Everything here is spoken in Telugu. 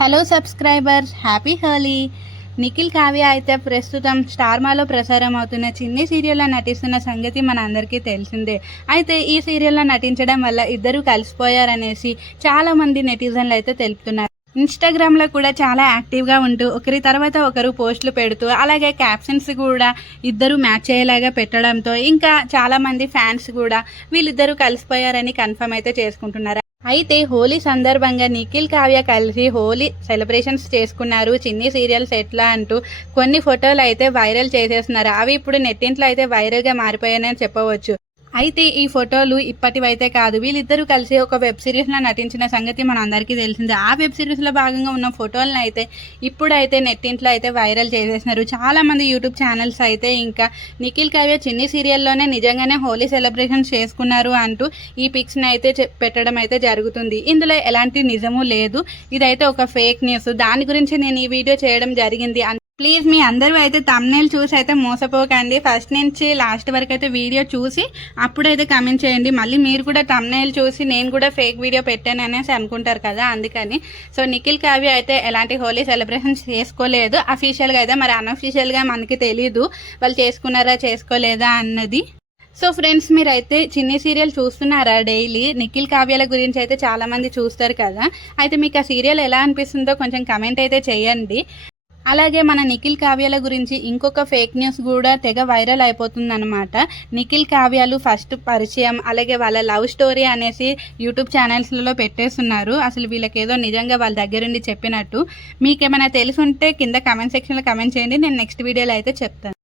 Hello subscribers, happy Holi. Nikhil Kavya అయితే ప్రస్తుతం స్టార్ మాలో ప్రసారం అవుతున్న చిన్ని సీరియల్లో నటిస్తున్న సంగతి మన అందరికీ తెలిసిందే. అయితే ఈ సీరియల్లో నటించడం వల్ల ఇద్దరు కలిసిపోయారనేసి చాలామంది నెటిజన్లు అయితే తెలుపుతున్నారు. ఇన్స్టాగ్రామ్లో కూడా చాలా యాక్టివ్గా ఉంటూ ఒకరి తర్వాత ఒకరు పోస్టులు పెడుతూ అలాగే క్యాప్షన్స్ కూడా ఇద్దరు మ్యాచ్ అయ్యేలాగా పెట్టడంతో ఇంకా చాలామంది ఫ్యాన్స్ కూడా వీళ్ళిద్దరూ కలిసిపోయారని కన్ఫర్మ్ అయితే చేసుకుంటున్నారు. అయితే హోలీ సందర్భంగా నిఖిల్ కావ్య కలిసి హోలీ సెలబ్రేషన్స్ చేసుకున్నారు చిన్ని సీరియల్ సెట్లా అంటూ కొన్ని ఫోటోలు అయితే వైరల్ చేసేస్తున్నారు. అవి ఇప్పుడు నెట్టింట్లో అయితే వైరల్గా మారిపోయాయని చెప్పవచ్చు. అయితే ఈ ఫోటోలు ఇప్పటివైతే కాదు, వీళ్ళిద్దరూ కలిసి ఒక వెబ్ సిరీస్లో నటించిన సంగతి మన అందరికీ తెలిసిందే. ఆ వెబ్ సిరీస్లో భాగంగా ఉన్న ఫోటోలను అయితే ఇప్పుడైతే నెట్టింట్లో అయితే వైరల్ చేసేస్తున్నారు. చాలామంది యూట్యూబ్ ఛానల్స్ అయితే ఇంకా నిఖిల్ కావ్య చిన్ని సీరియల్లోనే నిజంగానే హోలీ సెలబ్రేషన్స్ చేసుకున్నారు అంటూ ఈ పిక్స్ని అయితే పెట్టడం అయితే జరుగుతుంది. ఇందులో ఎలాంటి నిజము లేదు, ఇదైతే ఒక ఫేక్ న్యూస్. దాని గురించి నేను ఈ వీడియో చేయడం జరిగింది. ప్లీజ్ మీ అందరూ అయితే థంబ్నెయిల్ చూసి అయితే మోసపోకండి. ఫస్ట్ నుంచి లాస్ట్ వరకు అయితే వీడియో చూసి అప్పుడైతే కమెంట్ చేయండి. మళ్ళీ మీరు కూడా థంబ్నెయిల్ చూసి నేను కూడా ఫేక్ వీడియో పెట్టాను అనేసి అనుకుంటారు కదా, అందుకని. సో నిఖిల్ కావ్య అయితే ఎలాంటి హోలీ సెలబ్రేషన్స్ చేసుకోలేదు అఫీషియల్గా అయితే. మరి అన్అఫీషియల్గా మనకి తెలీదు వాళ్ళు చేసుకున్నారా చేసుకోలేదా అన్నది. సో ఫ్రెండ్స్, మీరైతే చిన్ని సీరియల్ చూస్తున్నారా డైలీ? నిఖిల్ కావ్యాల గురించి అయితే చాలామంది చూస్తారు కదా. అయితే మీకు ఆ సీరియల్ ఎలా అనిపిస్తుందో కొంచెం కమెంట్ అయితే చేయండి. అలాగే మన నిఖిల్ కావ్యాల గురించి ఇంకొక ఫేక్ న్యూస్ కూడా తెగ వైరల్ అయిపోతుందన్నమాట. నిఖిల్ కావ్యాలు ఫస్ట్ పరిచయం అలాగే వాళ్ళ లవ్ స్టోరీ అనేసి యూట్యూబ్ ఛానల్స్లలో పెట్టేస్తున్నారు. అసలు వీళ్ళకేదో నిజంగా వాళ్ళ దగ్గరుండి చెప్పినట్టు. మీకేమైనా తెలిసి ఉంటే కింద కమెంట్ సెక్షన్లో కమెంట్ చేయండి, నేను నెక్స్ట్ వీడియోలో అయితే చెప్తాను.